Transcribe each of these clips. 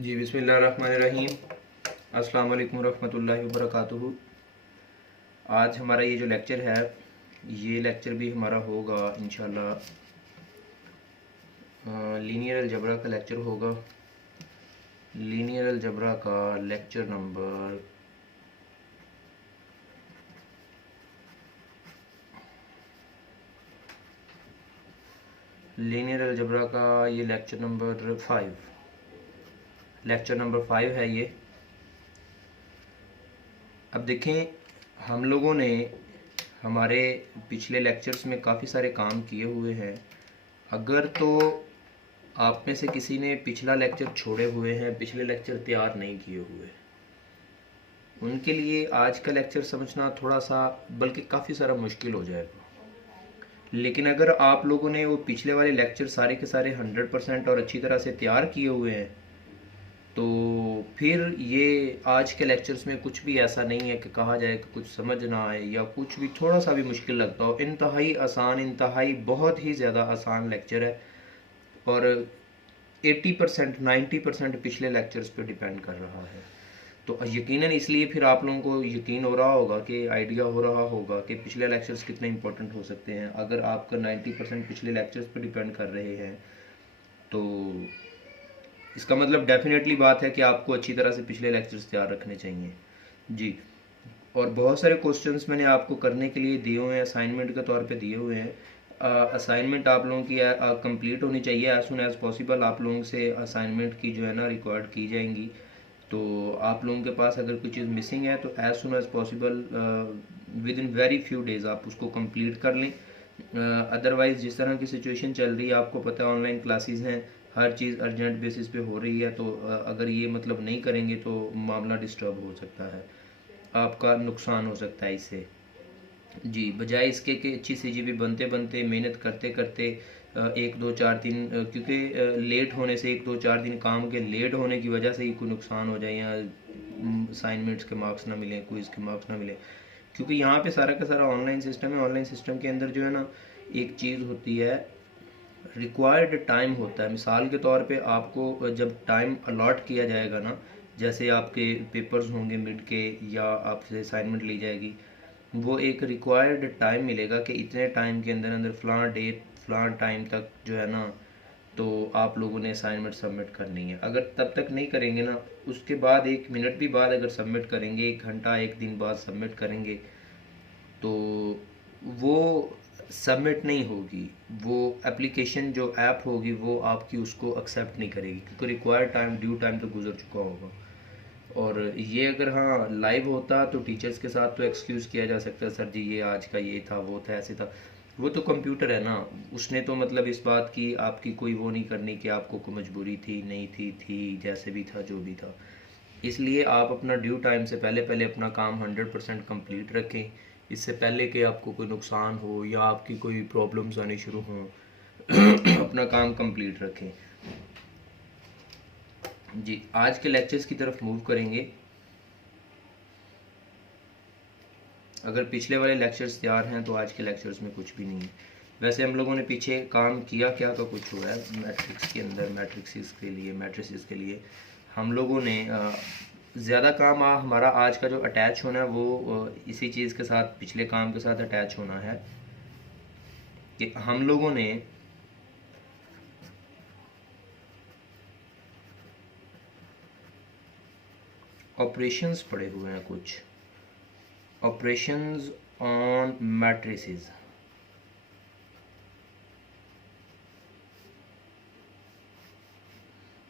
जी बिस्मिल्लाहिर्रहमानिर्रहीम। अस्सलाम वालेकुम रहमतुल्लाहि व बरकातुहू। आज हमारा ये जो लेक्चर है, ये लेक्चर भी हमारा होगा इंशाल्लाह लीनियर अलजबरा का लेक्चर होगा। लीनियर अलजबरा का लेक्चर नंबर लीनियर अलजबरा का ये लेक्चर नंबर 5 है ये। अब देखें, हम लोगों ने हमारे पिछले लेक्चर्स में काफ़ी सारे काम किए हुए हैं। अगर तो आप में से किसी ने पिछला लेक्चर छोड़े हुए हैं, पिछले लेक्चर तैयार नहीं किए हुए, उनके लिए आज का लेक्चर समझना थोड़ा सा बल्कि काफ़ी सारा मुश्किल हो जाएगा। लेकिन अगर आप लोगों ने वो पिछले वाले लेक्चर सारे के सारे 100% और अच्छी तरह से तैयार किए हुए हैं, तो फिर ये आज के लेक्चर्स में कुछ भी ऐसा नहीं है कि कहा जाए कि कुछ समझ ना आए या कुछ भी थोड़ा सा भी मुश्किल लगता हो। इंतहाई आसान, इंतहाई बहुत ही ज़्यादा आसान लेक्चर है और 80% 90% पिछले लेक्चर्स पे डिपेंड कर रहा है। तो यकीनन इसलिए फिर आप लोगों को यकीन हो रहा होगा कि आइडिया हो रहा होगा कि पिछले लेक्चर्स कितने इंपॉर्टेंट हो सकते हैं। अगर आपका 90% पिछले लेक्चर्स पे डिपेंड कर रहे हैं तो इसका मतलब डेफिनेटली बात है कि आपको अच्छी तरह से पिछले लेक्चर्स तैयार रखने चाहिए जी। और बहुत सारे क्वेश्चंस मैंने आपको करने के लिए दिए हुए हैं, असाइनमेंट के तौर पे दिए हुए हैं। असाइनमेंट आप लोगों की कंप्लीट होनी चाहिए एज सुन एज पॉसिबल। आप लोगों से असाइनमेंट की जो है ना रिकॉर्ड की जाएंगी। तो आप लोगों के पास अगर कोई चीज़ मिसिंग है तो as soon as possible within very few days आप उसको कंप्लीट कर लें। अदरवाइज़ जिस तरह की सिचुएशन चल रही है, आपको पता है ऑनलाइन क्लासेस हैं, हर चीज़ अर्जेंट बेसिस पे हो रही है। तो अगर ये मतलब नहीं करेंगे तो मामला डिस्टर्ब हो सकता है, आपका नुकसान हो सकता है इससे जी। बजाय इसके कि अच्छी सी जीबी बनते बनते मेहनत करते करते 1 2 4 दिन क्योंकि लेट होने से 1 2 4 दिन काम के लेट होने की वजह से ही कोई नुकसान हो जाए या असाइनमेंट्स के मार्क्स ना मिले, क्विज के मार्क्स ना मिले। क्योंकि यहाँ पे सारा का सारा ऑनलाइन सिस्टम है। ऑनलाइन सिस्टम के अंदर जो है ना एक चीज़ होती है, रिक्वायर्ड टाइम होता है। मिसाल के तौर पे आपको जब टाइम अलॉट किया जाएगा ना, जैसे आपके पेपर्स होंगे मिड के या आपसे असाइनमेंट ली जाएगी, वो एक रिक्वायर्ड टाइम मिलेगा कि इतने टाइम के अंदर अंदर फ़लाँ डेट फ़लाँ टाइम तक जो है ना तो आप लोगों ने असाइनमेंट सबमिट करनी है। अगर तब तक नहीं करेंगे ना, उसके बाद 1 मिनट भी बाद अगर सबमिट करेंगे, 1 घंटा 1 दिन बाद सबमिट करेंगे, तो वो सबमिट नहीं होगी। वो एप्लीकेशन जो ऐप होगी वो आपकी उसको एक्सेप्ट नहीं करेगी क्योंकि रिक्वायर्ड टाइम ड्यू टाइम तो गुजर चुका होगा। और ये अगर हाँ लाइव होता तो टीचर्स के साथ तो एक्सक्यूज़ किया जा सकता है, सर जी ये आज का ये था, वो था, ऐसे था। वो तो कंप्यूटर है ना, उसने तो मतलब इस बात की आपकी कोई वो नहीं करनी कि आपको कोई मजबूरी थी नहीं थी जैसे भी था जो भी था। इसलिए आप अपना ड्यू टाइम से पहले पहले अपना काम 100% कंप्लीट रखें, इससे पहले कि आपको कोई नुकसान हो या आपकी कोई प्रॉब्लम्स आनी शुरू हों। अपना काम कंप्लीट रखें जी। आज के लेक्चर्स की तरफ मूव करेंगे। अगर पिछले वाले लेक्चर्स तैयार हैं तो आज के लेक्चर्स में कुछ भी नहीं है। वैसे हम लोगों ने पीछे काम किया क्या का कुछ हुआ है मैट्रिक्स के अंदर, मैट्रिसेस के लिए हम लोगों ने ज़्यादा काम हमारा आज का जो अटैच होना है वो इसी चीज़ के साथ, पिछले काम के साथ अटैच होना है कि हम लोगों ने ऑपरेशंस पढ़े हुए हैं, कुछ ऑपरेशंस ऑन मैट्रिसेस।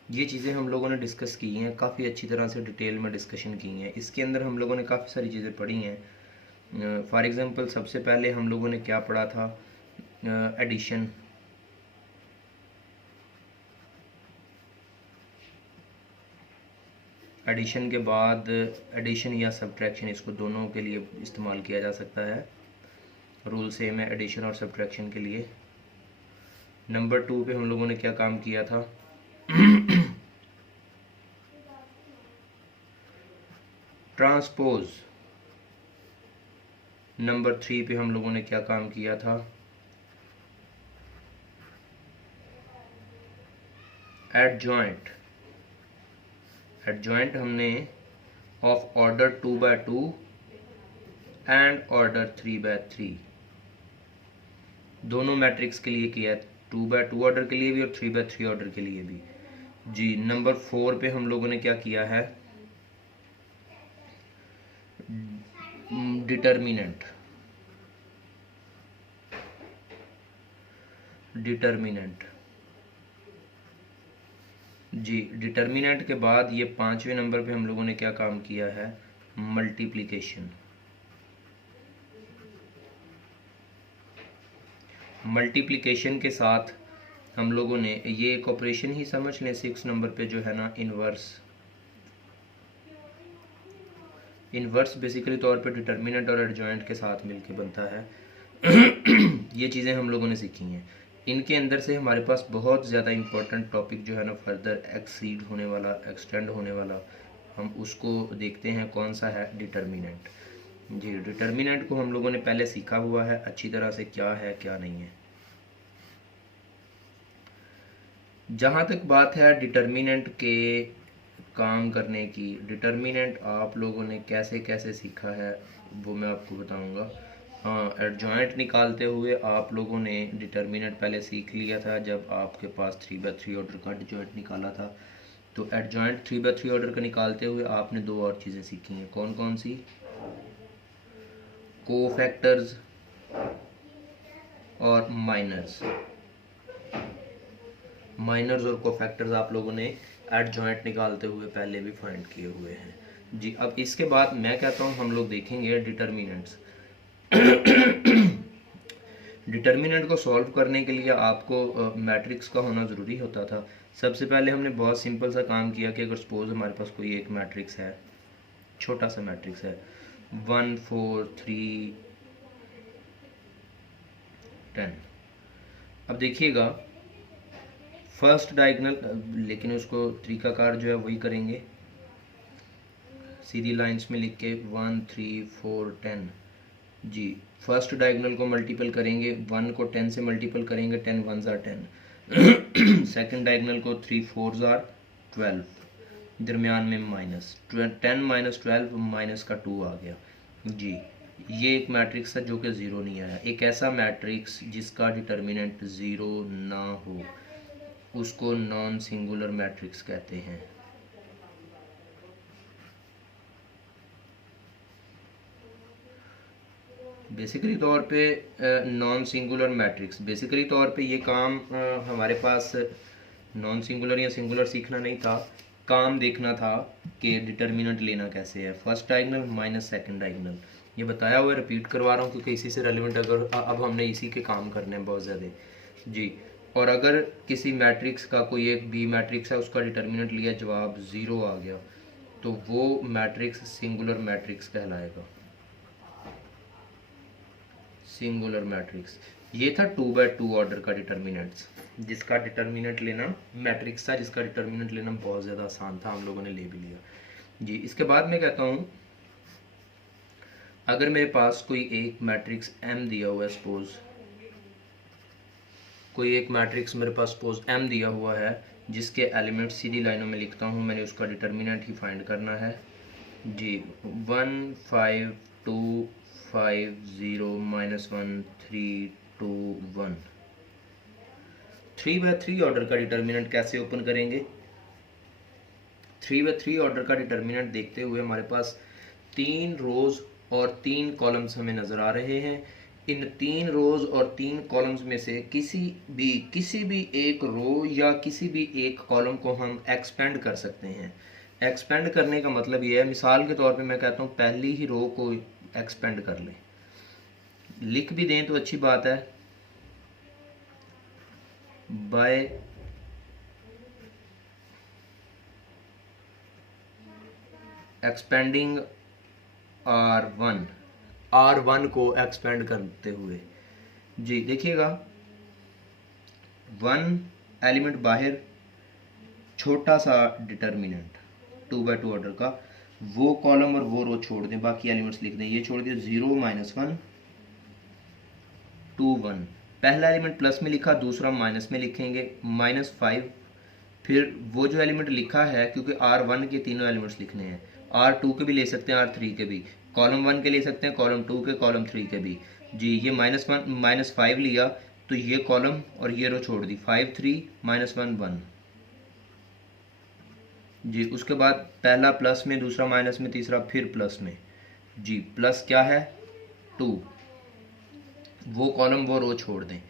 ये चीज़ें हम लोगों ने डिस्कस की हैं, काफ़ी अच्छी तरह से डिटेल में डिस्कशन की हैं। इसके अंदर हम लोगों ने काफ़ी सारी चीज़ें पढ़ी हैं। फॉर एग्ज़ाम्पल सबसे पहले हम लोगों ने क्या पढ़ा था, एडिशन। एडिशन के बाद एडिशन या सब्ट्रैक्शन, इसको दोनों के लिए इस्तेमाल किया जा सकता है। रूल सेम है एडिशन और सब्ट्रैक्शन के लिए। नंबर 2 पे हम लोगों ने क्या काम किया था, ट्रांसपोज। नंबर 3 पे हम लोगों ने क्या काम किया था, एडजॉइंट। एडजॉइंट हमने ऑफ ऑर्डर 2/2 एंड ऑर्डर 3/3 दोनों मैट्रिक्स के लिए किया है, 2/2 ऑर्डर के लिए भी और 3/3 ऑर्डर के लिए भी। जी नंबर 4 पे हम लोगों ने क्या किया है, डिटर्मिनेंट। जी डिटर्मिनेंट के बाद ये 5वें नंबर पे हम लोगों ने क्या काम किया है, मल्टीप्लिकेशन। मल्टीप्लिकेशन के साथ हम लोगों ने ये एक ऑपरेशन ही समझ लें 6 नंबर पे जो है ना, इन्वर्स बेसिकली तौर पे डिटर्मिनेंट और एडजॉइंट के साथ मिलके बनता है। ये चीज़ें हम लोगों ने सीखी हैं। इनके अंदर से हमारे पास बहुत ज़्यादा इम्पोर्टेंट टॉपिक जो है ना फर्दर एक्सीड होने वाला, एक्सटेंड होने वाला, हम उसको देखते हैं। कौन सा है, डिटर्मिनेंट। जी डिटर्मिनेंट को हम लोगों ने पहले सीखा हुआ है अच्छी तरह से, क्या है क्या नहीं है। जहाँ तक बात है डिटर्मिनेंट के काम करने की, डिटर्मिनेंट आप लोगों ने कैसे कैसे सीखा है वो मैं आपको बताऊंगा। हाँ, एडजॉइंट निकालते हुए आप लोगों ने डिटर्मिनेंट पहले सीख लिया था जब आपके पास 3/3 ऑर्डर का एडजॉइंट निकाला था। तो एडजॉइंट 3/3 ऑर्डर का निकालते हुए आपने दो और चीज़ें सीखी हैं। कौन कौन सी, कोफैक्टर्स और माइनर्स। माइनर्स और कोफैक्टर्स आप लोगों ने एडजॉइंट निकालते हुए पहले भी फाइंड किए हुए हैं। जी अब इसके बाद मैं कहता हूँ हम लोग देखेंगे डिटर्मिनेंट्स। डिटर्मिनेंट को सॉल्व करने के लिए आपको मैट्रिक्स का होना ज़रूरी होता था। सबसे पहले हमने बहुत सिंपल सा काम किया कि अगर सपोज हमारे पास कोई एक मैट्रिक्स है, छोटा सा मैट्रिक्स है 1 4 3 10। अब देखिएगा फर्स्ट डायगोनल, लेकिन उसको तरीकाकार जो है वही करेंगे, सीधी लाइंस में लिख के 1 3 4 10। जी फर्स्ट डायगोनल को मल्टीपल करेंगे, 1 को 10 से मल्टीपल करेंगे, 10 1s are 10। सेकंड डायगोनल को 3 4s are 12, दरमियान में माइनस 10 - 12 माइनस का 2 आ गया। जी ये एक मैट्रिक्स है जो कि ज़ीरो नहीं आया। एक ऐसा मैट्रिक्स जिसका डिटर्मिनेंट ज़ीरो ना हो उसको नॉन सिंगुलर मैट्रिक्स कहते हैं। बेसिकली तौर पे नॉन सिंगुलर मैट्रिक्स, बेसिकली तौर पे ये काम हमारे पास नॉन सिंगुलर या सिंगुलर सीखना नहीं था, काम देखना था कि डिटर्मिनेंट लेना कैसे है, first diagonal minus second diagonal. ये बताया हुआ है, रिपीट करवा रहा हूँ क्योंकि इसी से रेलिवेंट, अगर अब हमने इसी के काम करने हैं बहुत ज़्यादा। जी और अगर किसी मैट्रिक्स का कोई एक बी मैट्रिक्स है, उसका डिटर्मिनेंट लिया, जवाब ज़ीरो आ गया, तो वो मैट्रिक्स सिंगुलर मैट्रिक्स कहलाएगा। सिंगुलर मैट्रिक्स ये था 2/2 ऑर्डर का डिटर्मिनेंट्स, जिसका डिटर्मिनेंट लेना, मैट्रिक्स था जिसका डिटर्मिनेंट लेना बहुत ज़्यादा आसान था, हम लोगों ने ले भी लिया। जी इसके बाद मैं कहता हूँ अगर मेरे पास कोई एक मैट्रिक्स m दिया हुआ है, सपोज कोई एक मैट्रिक्स मेरे पास सपोज m दिया हुआ है जिसके एलिमेंट सीधी लाइनों में लिखता हूँ, मैंने उसका डिटर्मिनेंट ही फाइंड करना है। जी 1 5 2 5 0 -1 3 2 1। 3/3 ऑर्डर का डिटर्मिनेंट कैसे ओपन करेंगे? 3/3 ऑर्डर का डिटर्मिनेंट देखते हुए हमारे पास 3 रोज और 3 कॉलम्स हमें नज़र आ रहे हैं। इन 3 रोज और 3 कॉलम्स में से किसी भी एक रो या किसी भी एक कॉलम को हम एक्सपेंड कर सकते हैं। एक्सपेंड करने का मतलब ये है, मिसाल के तौर पे मैं कहता हूँ पहली ही रो को एक्सपेंड कर लें, लिख भी दें तो अच्छी बात है, बाय एक्सपेंडिंग R1 को एक्सपेंड करते हुए। जी देखिएगा 1 एलिमेंट बाहर, छोटा सा डिटर्मिनेंट 2/2 ऑर्डर का, वो कॉलम और वो रो छोड़ दें, बाकी एलिमेंट्स लिख दें। ये छोड़ दिए 0 -1 2 1। पहला एलिमेंट प्लस में लिखा, दूसरा माइनस में लिखेंगे, -5 फिर वो जो एलिमेंट लिखा है, क्योंकि R1 के तीनों एलिमेंट्स लिखने हैं, R2 के भी ले सकते हैं, R3 के भी, कॉलम 1 के ले सकते हैं, कॉलम 2 के, कॉलम 3 के भी। जी ये -1 -5 लिया तो ये कॉलम और ये रो छोड़ दी, 5 3 -1 1 जी। उसके बाद पहला प्लस में, दूसरा माइनस में, तीसरा फिर प्लस में। जी प्लस क्या है 2, वो कॉलम वो रो छोड़ दें,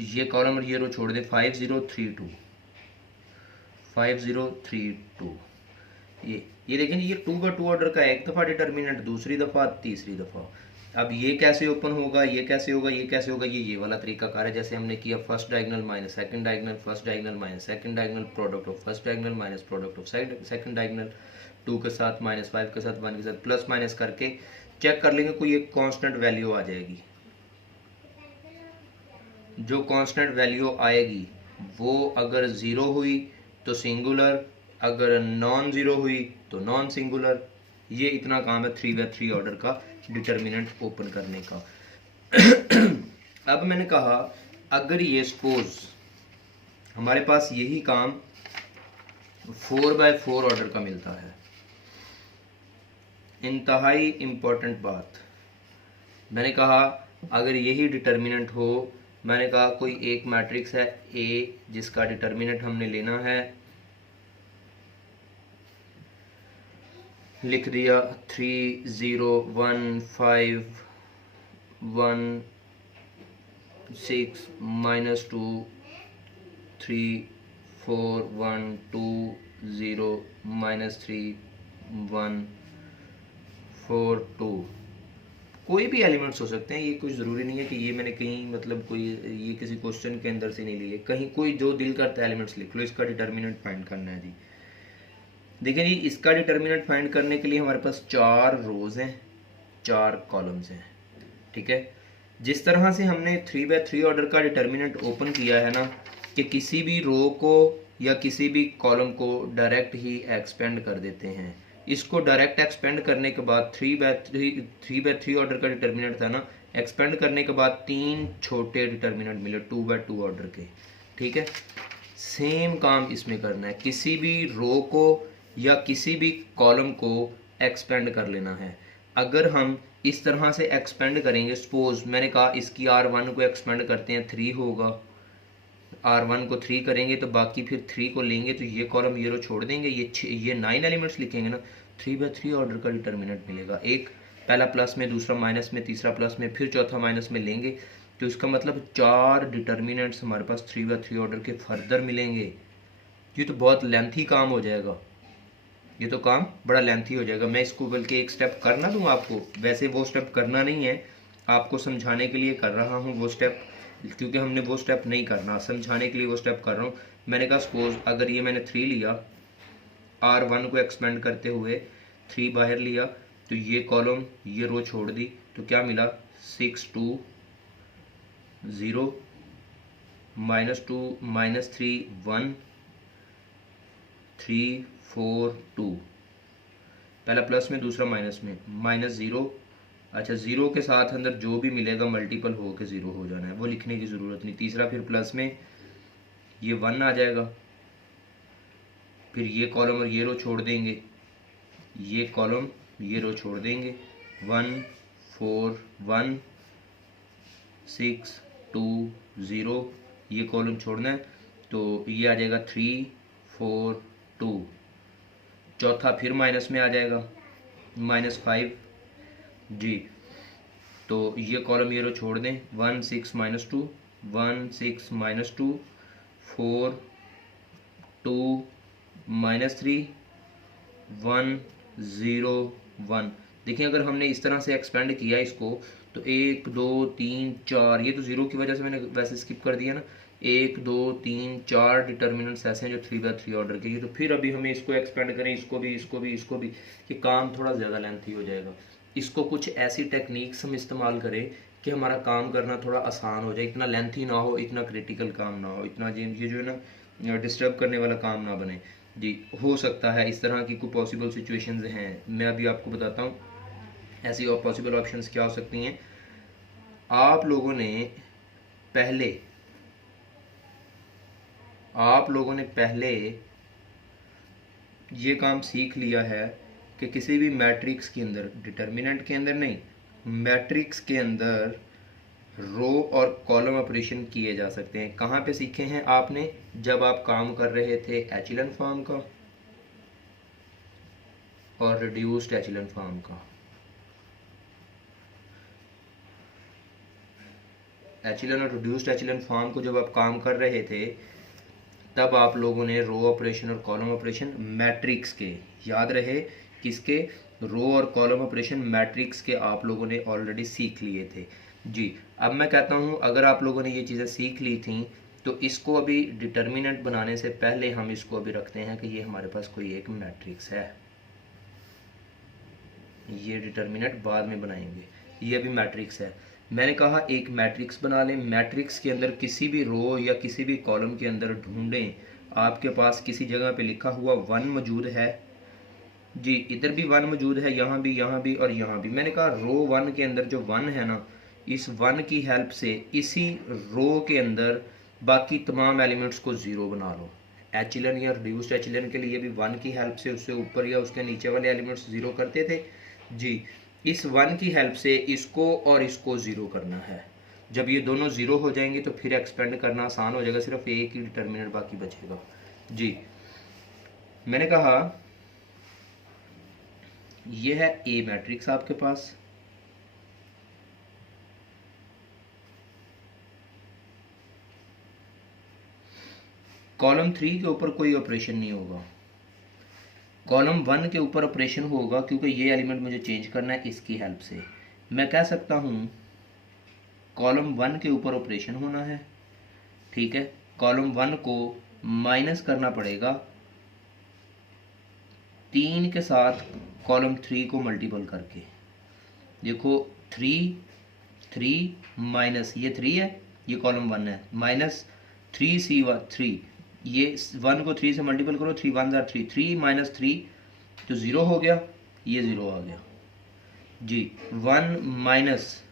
ये कॉलम और ये रो छोड़ दें, 5 0 3 2 5 0 3 2। ये देखें ये 2 का 2 ऑर्डर का एक दफ़ा डिटर्मिनेंट, दूसरी दफ़ा, तीसरी दफ़ा। अब ये कैसे ओपन होगा, ये कैसे होगा, ये कैसे होगा, ये वाला तरीका कार है जैसे हमने किया first diagonal minus second diagonal, first diagonal minus second diagonal, product of first diagonal minus product of second diagonal, 2 के साथ -5 के साथ 1 के साथ प्लस माइनस करके चेक कर लेंगे, कोई एक कांस्टेंट वैल्यू आ जाएगी। जो कांस्टेंट वैल्यू आएगी वो अगर ज़ीरो हुई तो सिंगुलर, अगर नॉन ज़ीरो हुई तो नॉन सिंगुलर। ये इतना काम है 3/3 ऑर्डर का डिटर्मिनेंट ओपन करने का। अब मैंने कहा अगर ये सपोज हमारे पास यही काम 4/4 ऑर्डर का मिलता है, इंतहाई इम्पोर्टेंट बात, मैंने कहा अगर यही डिटर्मिनेंट हो, मैंने कहा कोई एक मैट्रिक्स है A जिसका डिटर्मिनेंट हमने लेना है, लिख दिया 3 0 1 5 1 6 -2 3 4 1 2 0 -3 1 4 2। कोई भी एलिमेंट्स हो सकते हैं, ये कुछ ज़रूरी नहीं है कि ये मैंने कहीं मतलब कोई ये किसी क्वेश्चन के अंदर से नहीं लिए, कहीं कोई जो दिल करता है एलिमेंट्स लिख लो। इसका डिटर्मिनेंट फाइंड करना है जी। देखिए जी इसका डिटर्मिनेंट फाइंड करने के लिए हमारे पास 4 रोज हैं, 4 कॉलम्स हैं, ठीक है। जिस तरह से हमने 3/3 ऑर्डर का डिटर्मिनेंट ओपन किया है ना, कि किसी भी रो को या किसी भी कॉलम को डायरेक्ट ही एक्सपेंड कर देते हैं। इसको डायरेक्ट एक्सपेंड करने के बाद 3/3 ऑर्डर का डिटर्मिनेंट था ना, एक्सपेंड करने के बाद 3 छोटे डिटर्मिनेंट मिले 2/2 ऑर्डर के, ठीक है। सेम काम इसमें करना है, किसी भी रो को या किसी भी कॉलम को एक्सपेंड कर लेना है। अगर हम इस तरह से एक्सपेंड करेंगे, सपोज मैंने कहा इसकी R1 को एक्सपेंड करते हैं 3 होगा, R1 को 3 करेंगे तो बाकी फिर 3 को लेंगे तो ये कॉलम ये रो छोड़ देंगे, ये 9 एलिमेंट्स लिखेंगे ना, 3/3 ऑर्डर का डिटर्मिनेंट मिलेगा। एक पहला प्लस में, दूसरा माइनस में, तीसरा प्लस में, फिर चौथा माइनस में लेंगे, तो इसका मतलब 4 डिटर्मिनेंट्स हमारे पास 3/3 ऑर्डर के फर्दर मिलेंगे। ये तो बहुत लेंथी काम हो जाएगा, ये तो काम बड़ा लेंथी हो जाएगा। मैं इसको बल्कि एक स्टेप करना दूँ आपको, वैसे वो स्टेप करना नहीं है, आपको समझाने के लिए कर रहा हूँ वो स्टेप, क्योंकि हमने वो स्टेप नहीं करना, समझाने के लिए वो स्टेप कर रहा हूँ। मैंने कहा सपोज अगर ये मैंने 3 लिया, R1 को एक्सपेंड करते हुए 3 बाहर लिया, तो ये कॉलम ये रो छोड़ दी, तो क्या मिला 6 2 0 -2 -3 1 3 4 2, पहला प्लस में, दूसरा माइनस में, -0। अच्छा 0 के साथ अंदर जो भी मिलेगा मल्टीपल हो के 0 हो जाना है, वो लिखने की ज़रूरत नहीं। तीसरा फिर प्लस में ये 1 आ जाएगा, फिर ये कॉलम और ये रो छोड़ देंगे, ये कॉलम ये रो छोड़ देंगे, 1 4 1 6 2 0, ये कॉलम छोड़ना है तो ये आ जाएगा 3 4 2। चौथा फिर माइनस में आ जाएगा -5 जी, तो ये कॉलम ये रो छोड़ दें, 1 6 -2 1 6 -2 4 2 -3 1 0 1। देखिए अगर हमने इस तरह से एक्सपेंड किया इसको तो 1 2 3 4, ये तो 0 की वजह से मैंने वैसे स्किप कर दिया ना, 1 2 3 4 डिटर्मिनेंट्स ऐसे हैं जो 3/3 ऑर्डर के, तो फिर अभी हमें इसको एक्सपेंड करें, इसको भी इसको भी इसको भी, कि काम थोड़ा ज़्यादा लेंथी हो जाएगा। इसको कुछ ऐसी टेक्निक्स हम इस्तेमाल करें कि हमारा काम करना थोड़ा आसान हो जाए, इतना लेंथी ना हो, इतना क्रिटिकल काम ना हो, इतना ये जो है ना डिस्टर्ब करने वाला काम ना बने जी। हो सकता है इस तरह की कोई पॉसिबल सिचुएशंस हैं, मैं अभी आपको बताता हूँ ऐसी और पॉसिबल ऑप्शंस क्या हो सकती हैं। आप लोगों ने पहले आप लोगों ने पहले ये काम सीख लिया है कि किसी भी मैट्रिक्स के अंदर, डिटर्मिनेंट के अंदर नहीं, मैट्रिक्स के अंदर रो और कॉलम ऑपरेशन किए जा सकते हैं। कहाँ पे सीखे हैं आपने? जब आप काम कर रहे थे एचेलॉन फॉर्म का और रिड्यूस्ड एचेलॉन फॉर्म का। एचेलॉन और रिड्यूस्ड एचेलॉन फॉर्म को जब आप काम कर रहे थे तब आप लोगों ने रो ऑपरेशन और कॉलम ऑपरेशन मैट्रिक्स के, याद रहे किसके, रो और कॉलम ऑपरेशन मैट्रिक्स के आप लोगों ने ऑलरेडी सीख लिए थे जी। अब मैं कहता हूँ अगर आप लोगों ने ये चीज़ें सीख ली थी तो इसको अभी डिटर्मिनेंट बनाने से पहले हम इसको अभी रखते हैं कि ये हमारे पास कोई एक मैट्रिक्स है। ये डिटर्मिनेंट बाद में बनाएंगे, ये अभी मैट्रिक्स है। मैंने कहा एक मैट्रिक्स बना लें। मैट्रिक्स के अंदर किसी भी रो या किसी भी कॉलम के अंदर ढूंढें, आपके पास किसी जगह पे लिखा हुआ 1 मौजूद है जी, इधर भी 1 मौजूद है, यहाँ भी और यहाँ भी। मैंने कहा रो 1 के अंदर जो 1 है ना, इस 1 की हेल्प से इसी रो के अंदर बाकी तमाम एलिमेंट्स को 0 बना लो। एचेलॉन या रिड्यूस्ड एचेलॉन के लिए भी 1 की हेल्प से उससे ऊपर या उसके नीचे वाले एलिमेंट्स 0 करते थे जी। इस 1 की हेल्प से इसको और इसको 0 करना है। जब ये दोनों 0 हो जाएंगे तो फिर एक्सपेंड करना आसान हो जाएगा, सिर्फ एक ही डिटर्मिनेंट बाकी बचेगा जी। मैंने कहा ये है ए मैट्रिक्स आपके पास, कॉलम 3 के ऊपर कोई ऑपरेशन नहीं होगा, कॉलम 1 के ऊपर ऑपरेशन होगा क्योंकि ये एलिमेंट मुझे चेंज करना है इसकी हेल्प से। मैं कह सकता हूँ कॉलम 1 के ऊपर ऑपरेशन होना है, ठीक है। कॉलम 1 को माइनस करना पड़ेगा 3 के साथ कॉलम 3 को मल्टीपल करके। देखो 3 माइनस ये 3 है, ये कॉलम 1 है, माइनस 3 ये 1 को 3 से मल्टीपल करो, 3 1 3, 3 माइनस 3 तो 0 हो गया, ये 0 आ गया जी। 1 माइनस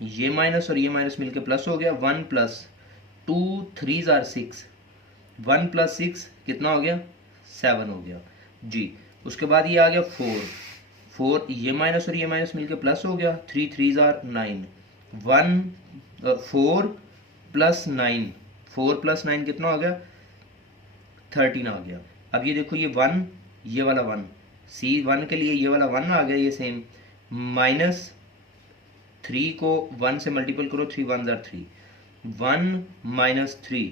ये माइनस और ये माइनस मिलके प्लस हो गया, 1 प्लस 2 3 6, 1 प्लस 6 कितना हो गया, 7 हो गया जी। उसके बाद ये आ गया 4 ये माइनस और ये माइनस मिलके प्लस हो गया, 3 3 9, 4 प्लस 9, 4 प्लस 9 कितना हो गया, 13 आ गया। अब ये देखो ये 1, ये वाला 1, C1 के लिए ये वाला 1 आ गया, ये सेम, माइनस 3 को 1 से मल्टीपल करो, 3 1 3, 1 माइनस 3,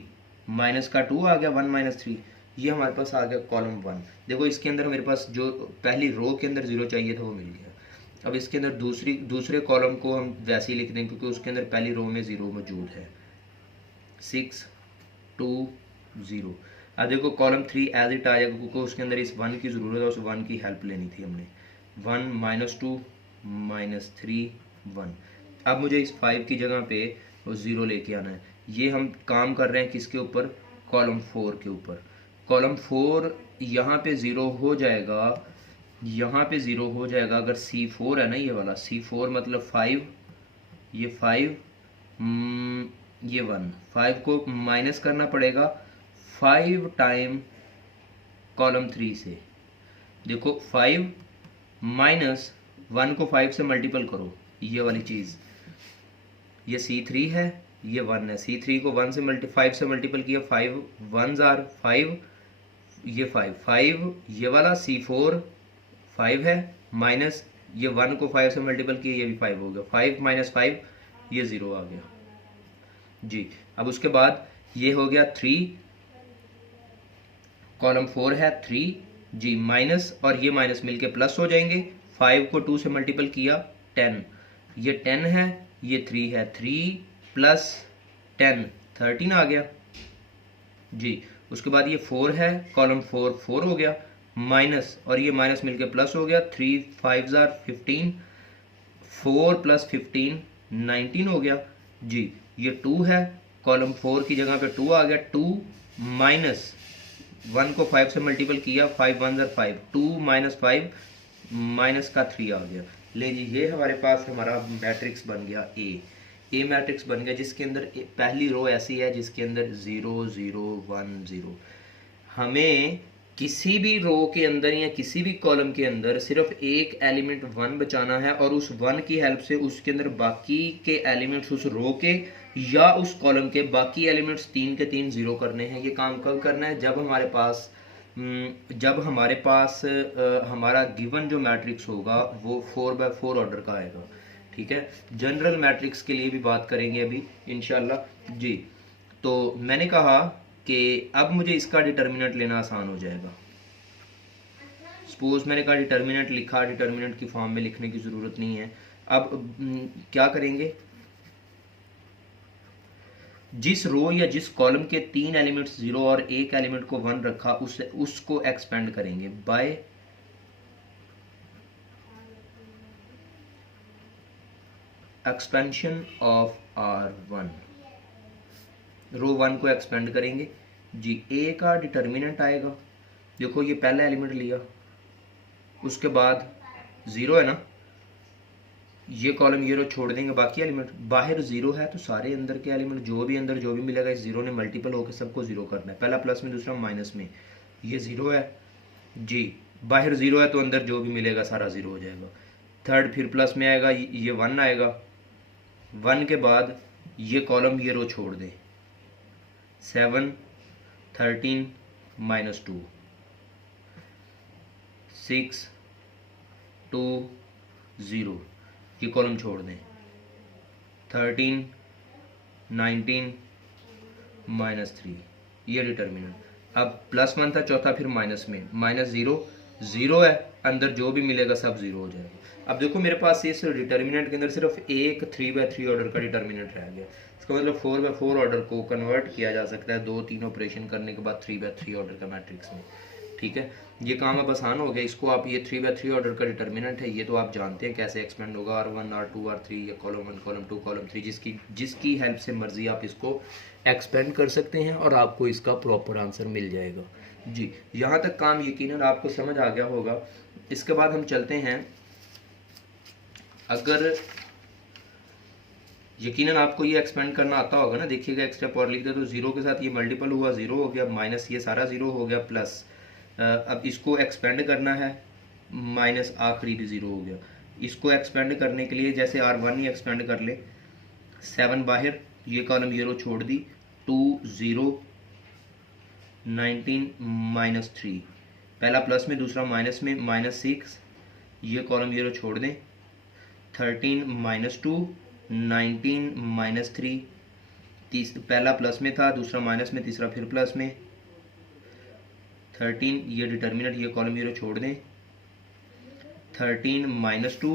माइनस का 2 आ गया, 1 माइनस 3, ये हमारे पास आ गया कॉलम 1। देखो इसके अंदर मेरे पास जो पहली रो के अंदर 0 चाहिए था वो मिल गया। अब इसके अंदर दूसरे कॉलम को हम वैसे ही लिख दें क्योंकि उसके अंदर पहली रो में 0 मौजूद है, 6 2 0। अब देखो कॉलम 3 एज इट आएगा क्योंकि उसके अंदर इस 1 की ज़रूरत है, उस 1 की हेल्प लेनी थी हमने। 1 माइनस 2 माइनस 3 1। अब मुझे इस 5 की जगह पे वो 0 लेके आना है। ये हम काम कर रहे हैं किसके ऊपर, कॉलम 4 के ऊपर। कॉलम 4 यहाँ पे 0 हो जाएगा, यहाँ पे 0 हो जाएगा अगर C4 है ना, ये वाला C4 मतलब 5, ये 5 ये 1, 5 को माइनस करना पड़ेगा 5 टाइम कॉलम 3 से। देखो 5 माइनस 1 को 5 से मल्टीपल करो, ये वाली चीज़, ये C3 है, ये 1 है, C3 को 5 से मल्टीपल किया, 5 1 5, ये 5 ये वाला C4 5 है, माइनस ये 1 को 5 से मल्टीपल किया, ये भी 5 हो गया, 5 माइनस 5 ये 0 आ गया जी। अब उसके बाद ये हो गया 3, कॉलम 4 है 3 जी, माइनस और ये माइनस मिलके प्लस हो जाएंगे, 5 को 2 से मल्टीपल किया 10, ये 10 है, ये 3 है, 3 प्लस 10 13 आ गया जी। उसके बाद ये 4 है, कॉलम 4 हो गया, माइनस और ये माइनस मिलके प्लस हो गया, 3 5 15, 4 प्लस 15 19 हो गया जी। ये 2 है, कॉलम 4 की जगह पे 2 आ गया, 2 माइनस 1 को 5 से मल्टीपल किया, 5 1 5, 2 माइनस 5 माइनस का 3 आ गया। ले जी, ये हमारे पास हमारा मैट्रिक्स बन गया ए। ए मैट्रिक्स बन गया जिसके अंदर पहली रो ऐसी है जिसके अंदर 0 0 1 0। हमें किसी भी रो के अंदर या किसी भी कॉलम के अंदर सिर्फ एक एलिमेंट 1 बचाना है और उस 1 की हेल्प से उसके अंदर बाकी के एलिमेंट्स उस रो के या उस कॉलम के बाकी एलिमेंट्स 3 के 3 0 करने हैं। ये काम कब करना है? जब हमारे पास हमारा गिवन जो मैट्रिक्स होगा वो 4x4 ऑर्डर का आएगा। ठीक है, जनरल मैट्रिक्स के लिए भी बात करेंगे अभी इंशाल्लाह जी। तो मैंने कहा कि अब मुझे इसका डिटर्मिनेंट लेना आसान हो जाएगा। सपोज मैंने कहा डिटर्मिनेंट लिखा, डिटर्मिनेंट की फॉर्म में लिखने की ज़रूरत नहीं है। अब क्या करेंगे, जिस रो या जिस कॉलम के 3 एलिमेंट्स 0 और एक एलिमेंट को 1 रखा उसको एक्सपेंड करेंगे बाय एक्सपेंशन ऑफ R1। रो 1 को एक्सपेंड करेंगे जी। ए का डिटर्मिनेंट आएगा, देखो ये पहला एलिमेंट लिया, उसके बाद 0 है ना, ये कॉलम ये रो छोड़ देंगे, बाकी एलिमेंट बाहर 0 है तो सारे अंदर के एलिमेंट जो भी मिलेगा इस 0 ने मल्टीपल होकर सबको 0 करना है। पहला प्लस में दूसरा माइनस में, ये 0 है जी, बाहर 0 है तो अंदर जो भी मिलेगा सारा 0 हो जाएगा। थर्ड फिर प्लस में आएगा, ये 1 आएगा, 1 के बाद ये कॉलम ये रो छोड़ दें, 7 13 -2 6 2 0, ये कॉलम छोड़ दें, 13 19 -3, ये डिटर्मिनेंट। अब +1 था, चौथा फिर माइनस में, -0 0 है, अंदर जो भी मिलेगा सब 0 हो जाएगा। अब देखो मेरे पास इस डिटर्मिनेंट के अंदर सिर्फ एक 3x3 ऑर्डर का डिटर्मिनेंट रह गया। इसका मतलब 4x4 ऑर्डर को कन्वर्ट किया जा सकता है 2-3 ऑपरेशन करने के बाद 3x3 ऑर्डर का मैट्रिक्स में। ठीक है, ये काम अब आसान हो गया। इसको आप, ये 3x3 ऑर्डर का डिटर्मिनेंट है, ये तो आप जानते हैं कैसे एक्सपेंड होगा, R1 R2 R3 या कॉलम 1 कॉलम 2 कॉलम 3, जिसकी हेल्प से मर्जी आप इसको एक्सपेंड कर सकते हैं और आपको इसका प्रॉपर आंसर मिल जाएगा जी। यहाँ तक काम यकीनन आपको समझ आ गया होगा। इसके बाद हम चलते हैं, अगर यकीनन आपको ये एक्सपेंड करना आता होगा ना, देखिएगा एक स्टेप और लिख दे तो 0 के साथ ये मल्टीपल हुआ 0 हो गया, माइनस ये सारा 0 हो गया, प्लस अब इसको एक्सपेंड करना है, माइनस आखिरी भी 0 हो गया। इसको एक्सपेंड करने के लिए जैसे R1 ही एक्सपेंड कर ले, 7 बाहर, ये कॉलम ये रो छोड़ दी, 2 0 19 -3, पहला प्लस में दूसरा माइनस में, -6, ये कॉलम ये रो छोड़ दें, 13 -2 19 -3, पहला प्लस में था दूसरा माइनस में तीसरा फिर प्लस में, 13, ये डिटर्मिनेंट ये कॉलम ये छोड़ दें, 13 -2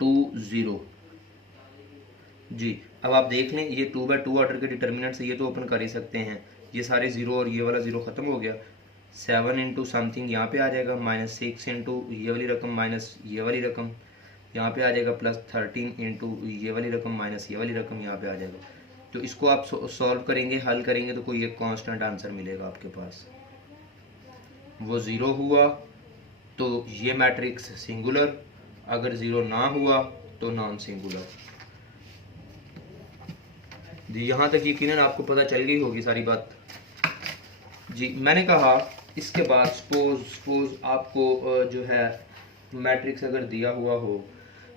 2 0 जी। अब आप देख लें ये 2x2 ऑर्डर के डिटर्मिनेंट से ये तो ओपन कर ही सकते हैं, ये सारे 0 और ये वाला 0 ख़त्म हो गया, 7 इंटू समथिंग यहाँ पे आ जाएगा, -6 इंटू ये वाली रकम माइनस ये वाली रकम यहाँ पे आ जाएगा, प्लस 13 इंटू ये वाली रकम माइनस ये वाली रकम यहाँ पे आ जाएगा। तो इसको आप सॉल्व करेंगे, हल करेंगे तो कोई एक कांस्टेंट आंसर मिलेगा आपके पास, वो 0 हुआ तो ये मैट्रिक्स सिंगुलर, अगर 0 ना हुआ तो नॉन सिंगुलर जी। यहाँ तक यकीनन आपको पता चल गई होगी सारी बात जी। मैंने कहा इसके बाद सपोज आपको जो है मैट्रिक्स अगर दिया हुआ हो,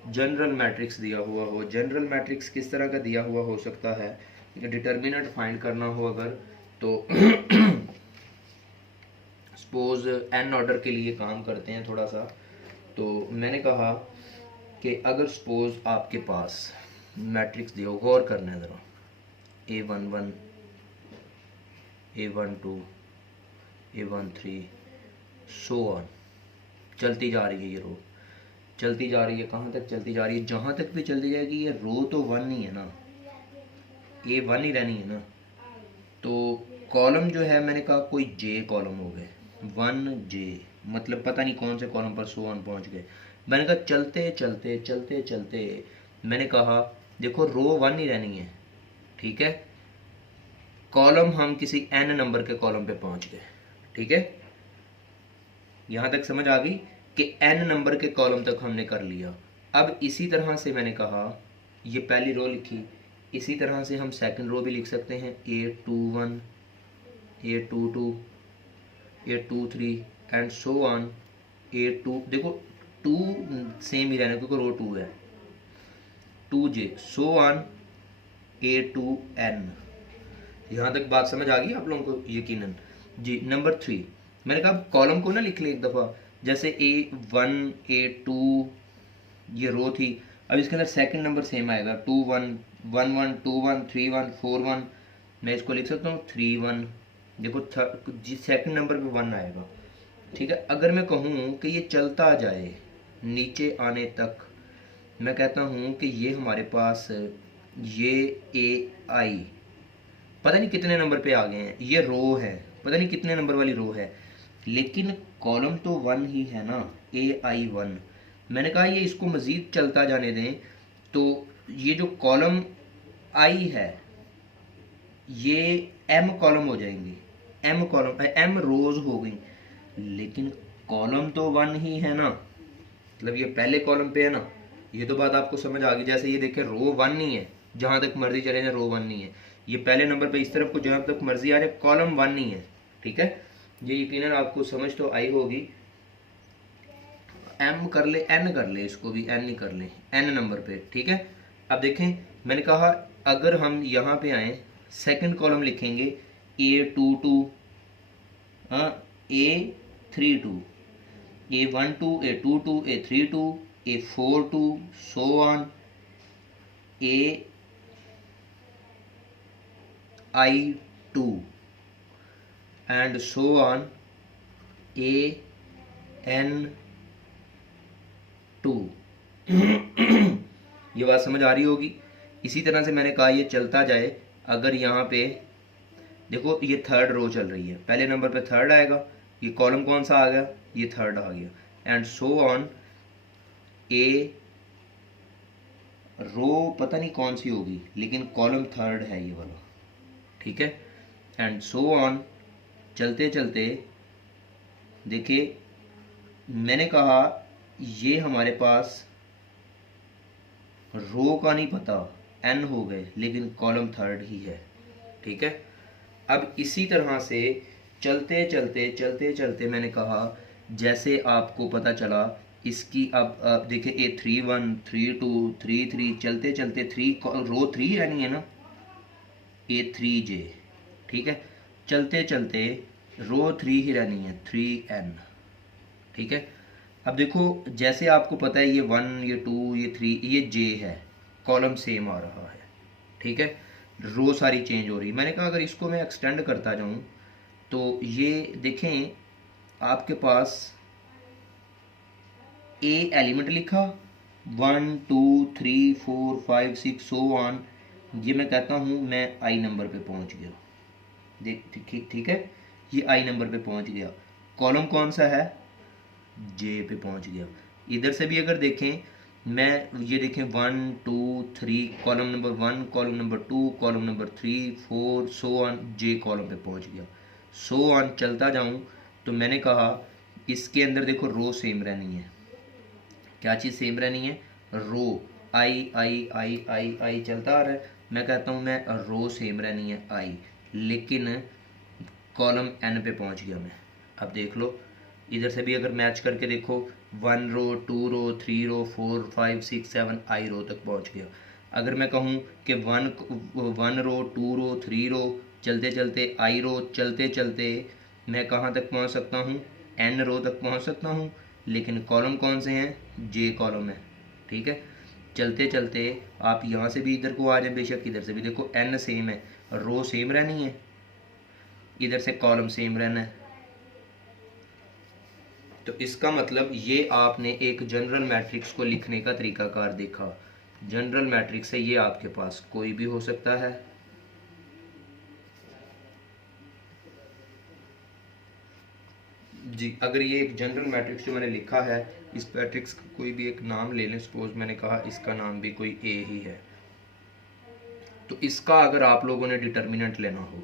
जनरल मैट्रिक्स दिया हुआ हो, जनरल मैट्रिक्स किस तरह का दिया हुआ हो सकता है, डिटर्मिनेंट फाइंड करना हो अगर, तो सपोज n ऑर्डर के लिए काम करते हैं थोड़ा सा। तो मैंने कहा कि अगर सपोज आपके पास मैट्रिक्स दिया हो, गौर करना है ज़रा, A11 A12 A13 so on, चलती जा रही है ये रो, चलती जा रही है, कहाँ तक चलती जा रही है, जहाँ तक भी चलती जाएगी ये रो तो 1 ही है ना, A1 ही रहनी है ना। तो कॉलम जो है मैंने कहा कोई J कॉलम हो गए, 1J, मतलब पता नहीं कौन से कॉलम पर सो ऑन पहुँच गए। मैंने कहा चलते चलते चलते चलते, मैंने कहा देखो रो 1 ही रहनी है, ठीक है, कॉलम हम किसी n नंबर के कॉलम पे पहुँच गए, ठीक है, यहाँ तक समझ आ गई कि n नंबर के कॉलम तक हमने कर लिया। अब इसी तरह से मैंने कहा ये पहली रो लिखी, इसी तरह से हम सेकंड रो भी लिख सकते हैं A21, A22, A23 and so on A2। देखो 2 सेम ही रहना क्योंकि रो 2 है, 2J सो ऑन A2N। यहाँ तक बात समझ आ गई आप लोगों को यकीनन जी। नंबर 3 मैंने कहा कॉलम को ना लिख ले एक दफ़ा, जैसे A1 A2 ये रो थी, अब इसके अंदर सेकंड नंबर सेम आएगा 21 11 21 31 41। मैं इसको लिख सकता हूँ 31। देखो जी सेकंड नंबर पे 1 आएगा, ठीक है। अगर मैं कहूँ कि ये चलता जाए नीचे आने तक, मैं कहता हूँ कि ये हमारे पास ये AI पता नहीं कितने नंबर पे आ गए हैं, ये रो है पता नहीं कितने नंबर वाली रो है, लेकिन कॉलम तो 1 ही है ना, AI1। मैंने कहा ये इसको मज़ीद चलता जाने दें तो ये जो कॉलम आई है ये M कॉलम हो जाएंगी, M कॉलम M रोज हो गई, लेकिन कॉलम तो 1 ही है ना, मतलब ये पहले कॉलम पे है ना। ये तो बात आपको समझ आ गई। जैसे ये देखें रो 1 नहीं है, जहाँ तक मर्जी चले जाए रो 1 नहीं है, ये पहले नंबर पे इस तरफ को जहाँ तक मर्जी आ जाए कॉलम 1 नहीं है, ठीक है। ये यकीनन आपको समझ तो आई होगी। M कर ले, N कर ले, इसको भी N ही कर ले, N नंबर पे, ठीक है। अब देखें मैंने कहा अगर हम यहाँ पे आए सेकंड कॉलम लिखेंगे A22, A32, A12, A22, A32, A42, so on AI2 and so on AN2। ये बात समझ आ रही होगी। इसी तरह से मैंने कहा ये चलता जाए, अगर यहाँ पे देखो ये थर्ड रो चल रही है, पहले नंबर पे थर्ड आएगा, ये कॉलम कौन सा आ गया, ये थर्ड आ गया, एंड सो ऑन ए रो पता नहीं कौन सी होगी लेकिन कॉलम थर्ड है ये वाला, ठीक है। एंड सो ऑन चलते चलते देखिए मैंने कहा ये हमारे पास रो का नहीं पता N हो गए लेकिन कॉलम थर्ड ही है, ठीक है। अब इसी तरह से चलते चलते चलते चलते मैंने कहा जैसे आपको पता चला इसकी, अब देखिए A31 32 33 चलते चलते 3 रो 3 रहनी है ना, A3J, ठीक है। चलते चलते रो 3 ही रहनी है 3N, ठीक है। अब देखो जैसे आपको पता है ये 1 ये 2 ये 3 ये J है, कॉलम सेम आ रहा है, ठीक है। रो सारी चेंज हो रही। मैंने कहा अगर इसको मैं एक्सटेंड करता जाऊं तो ये देखें आपके पास A एलिमेंट लिखा 1 2 3 4 5 6 सो ऑन, ये मैं कहता हूँ मैं I नंबर पे पहुँच गया, देख ठीक है, ये I नंबर पे पहुँच गया, कॉलम कौन सा है J पे पहुँच गया। इधर से भी अगर देखें मैं ये देखें 1 2 3 column number 1 column number 2 column number 3 4 so on J column पे पहुँच गया। सो ऑन चलता जाऊँ तो मैंने कहा इसके अंदर देखो रो सेम रहनी है, क्या चीज़ सेम रहनी है, रो आई चलता आ रहा है, मैं कहता हूँ मैं रो सेम रहनी है I, लेकिन कॉलम N पे पहुँच गया मैं। अब देख लो इधर से भी अगर मैच करके देखो 1 रो 2 रो 3 रो 4 5 6 7 I रो तक पहुंच गया। अगर मैं कहूं कि 1 रो 2 रो 3 रो चलते चलते I रो चलते चलते मैं कहां तक पहुंच सकता हूं, N रो तक पहुंच सकता हूं, लेकिन कॉलम कौन से हैं, J कॉलम है, ठीक है। चलते चलते आप यहाँ से भी इधर को आ जाए, बेशक इधर से भी देखो N सेम है, रो सेम रहनी है, इधर से कॉलम सेम रहना है। तो इसका मतलब ये आपने एक जनरल मैट्रिक्स को लिखने का तरीकाकार देखा। जनरल मैट्रिक्स है ये आपके पास कोई भी हो सकता है, जी। अगर ये एक जनरल मैट्रिक्स जो मैंने लिखा है, इस मैट्रिक्स का कोई भी एक नाम ले लें, सपोज मैंने कहा इसका नाम भी कोई A ही है, तो इसका अगर आप लोगों ने डिटर्मिनेंट लेना हो,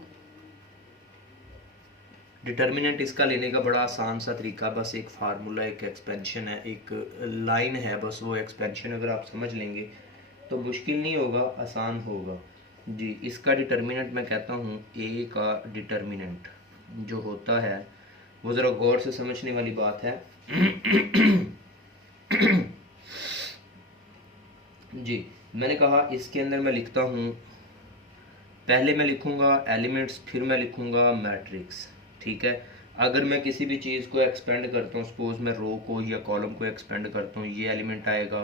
डिटर्मिनेंट इसका लेने का बड़ा आसान सा तरीका, बस एक फार्मूला एक एक्सपेंशन है, एक लाइन है, बस वो एक्सपेंशन अगर आप समझ लेंगे तो मुश्किल नहीं होगा, आसान होगा। जी, इसका डिटर्मिनेंट मैं कहता हूँ ए का डिटर्मिनेंट जो होता है वो ज़रा गौर से समझने वाली बात है। जी, मैंने कहा इसके अंदर मैं लिखता हूँ, पहले मैं लिखूँगा एलिमेंट्स, फिर मैं लिखूँगा मैट्रिक्स। ठीक है, अगर मैं किसी भी चीज़ को एक्सपेंड करता हूँ, सपोज मैं रो को या कॉलम को एक्सपेंड करता हूँ, ये एलिमेंट आएगा,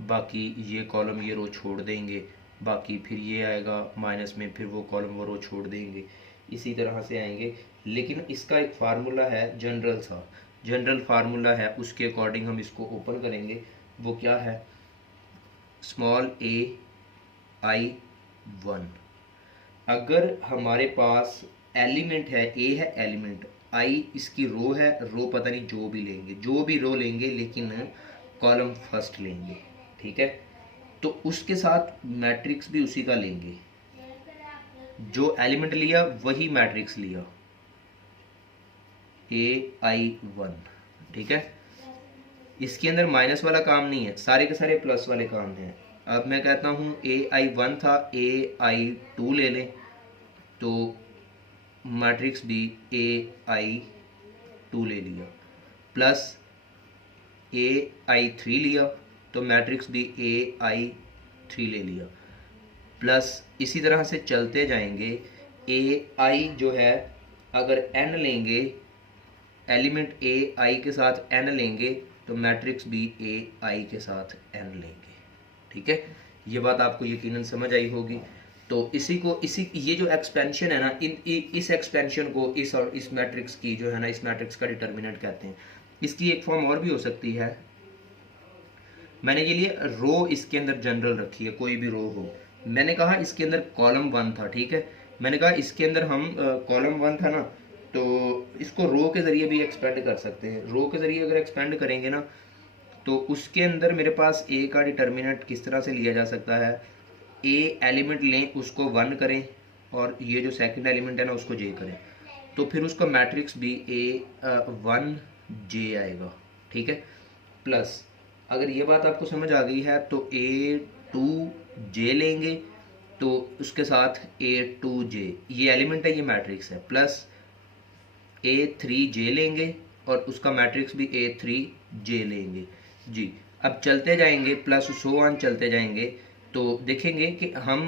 बाकी ये कॉलम ये रो छोड़ देंगे, बाकी फिर ये आएगा माइनस में, फिर वो कॉलम वो रो छोड़ देंगे, इसी तरह से आएंगे। लेकिन इसका एक फार्मूला है जनरल सा, जनरल फार्मूला है, उसके अकॉर्डिंग हम इसको ओपन करेंगे। वो क्या है? स्मॉल ए आई 1। अगर हमारे पास एलिमेंट है, ए है एलिमेंट, आई इसकी रो है, रो पता नहीं जो भी लेंगे, जो भी रो लेंगे, लेकिन कॉलम फर्स्ट लेंगे। ठीक है, तो उसके साथ मैट्रिक्स भी उसी का लेंगे, जो एलिमेंट लिया वही मैट्रिक्स लिया, AI1। ठीक है, इसके अंदर माइनस वाला काम नहीं है, सारे के सारे प्लस वाले काम हैं। अब मैं कहता हूँ AI1 था, AI2 ले लें तो मैट्रिक्स भी AI2 ले लिया, प्लस AI3 लिया तो मैट्रिक्स भी AI3 ले लिया, प्लस इसी तरह से चलते जाएंगे। AI जो है, अगर n लेंगे, एलिमेंट AI के साथ n लेंगे तो मैट्रिक्स भी AI के साथ n लेंगे। ठीक है, ये बात आपको यकीनन समझ आई होगी। तो इसी ये जो एक्सपेंशन है ना, इस एक्सपेंशन को इस और इस मैट्रिक्स की जो है ना, इस मैट्रिक्स का डिटर्मिनेंट कहते हैं। इसकी एक फॉर्म और भी हो सकती है, मैंने ये लिए रो इसके अंदर जनरल रखी है, कोई भी रो हो। मैंने कहा इसके अंदर कॉलम 1 था, ठीक है, मैंने कहा इसके अंदर हम कॉलम 1 था ना, तो इसको रो के ज़रिए भी एक्सपेंड कर सकते हैं। रो के ज़रिए अगर एक्सपेंड करेंगे ना, तो उसके अंदर मेरे पास ए का डिटर्मिनेंट किस तरह से लिया जा सकता है, ए एलिमेंट लें, उसको 1 करें, और ये जो सेकंड एलिमेंट है ना उसको जे करें, तो फिर उसका मैट्रिक्स भी A1J आएगा। ठीक है, प्लस अगर ये बात आपको समझ आ गई है तो A2J लेंगे, तो उसके साथ A2J, ये एलिमेंट है, ये मैट्रिक्स है, प्लस A3J लेंगे और उसका मैट्रिक्स भी A3J लेंगे। जी, अब चलते जाएंगे, प्लस सो ऑन चलते जाएंगे, तो देखेंगे कि हम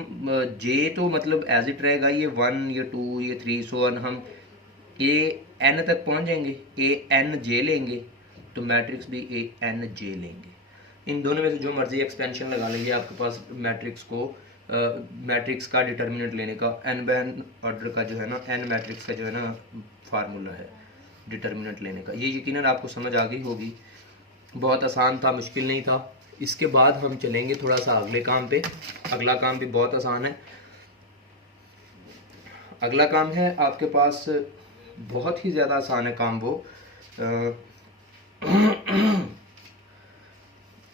J तो मतलब एज इट रहेगा, ये 1, ये 2, ये 3, सो ऑन, हम AN तक पहुंच जाएंगे, ANJ लेंगे तो मैट्रिक्स भी ANJ लेंगे। इन दोनों में से जो मर्जी एक्सपेंशन लगा लेंगे, आपके पास मैट्रिक्स को मैट्रिक्स का डिटर्मिनेंट लेने का n बाय n ऑर्डर का जो है ना, n मैट्रिक्स का जो है ना फार्मूला है डिटर्मिनेंट लेने का। ये यकीनन आपको समझ आ गई होगी, बहुत आसान था, मुश्किल नहीं था। इसके बाद हम चलेंगे थोड़ा सा अगले काम पे। अगला काम भी बहुत आसान है। अगला काम है आपके पास, बहुत ही ज़्यादा आसान है काम वो।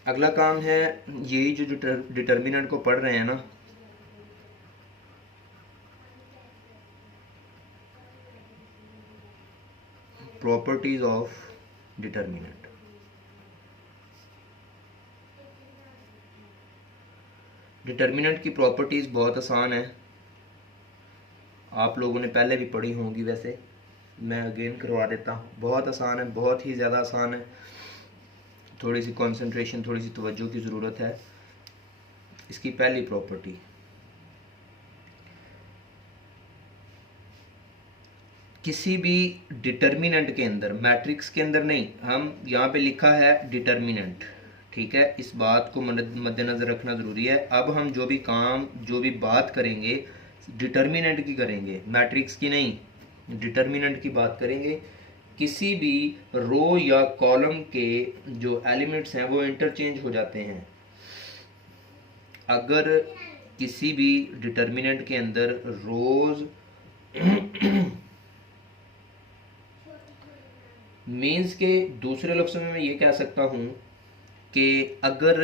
अगला काम है, यही जो डिटर्मिनेंट को पढ़ रहे हैं ना, प्रॉपर्टीज ऑफ डिटर्मिनेंट। डिटर्मिनेंट की प्रॉपर्टीज बहुत आसान है, आप लोगों ने पहले भी पढ़ी होंगी, वैसे मैं अगेन करवा देता हूँ। बहुत आसान है, बहुत ही ज़्यादा आसान है, थोड़ी सी कंसंट्रेशन, थोड़ी सी तवज्जो की ज़रूरत है। इसकी पहली प्रॉपर्टी, किसी भी डिटर्मिनेंट के अंदर, मैट्रिक्स के अंदर नहीं, हम यहाँ पे लिखा है डिटर्मिनेंट, ठीक है, इस बात को मद्देनज़र रखना ज़रूरी है। अब हम जो भी काम, जो भी बात करेंगे डिटर्मिनेंट की करेंगे, मैट्रिक्स की नहीं, डिटर्मिनेंट की बात करेंगे। किसी भी रो या कॉलम के जो एलिमेंट्स हैं वो इंटरचेंज हो जाते हैं। अगर किसी भी डिटर्मिनेंट के अंदर रोज मीन्स के दूसरे लफ्ज़ों में मैं ये कह सकता हूँ कि अगर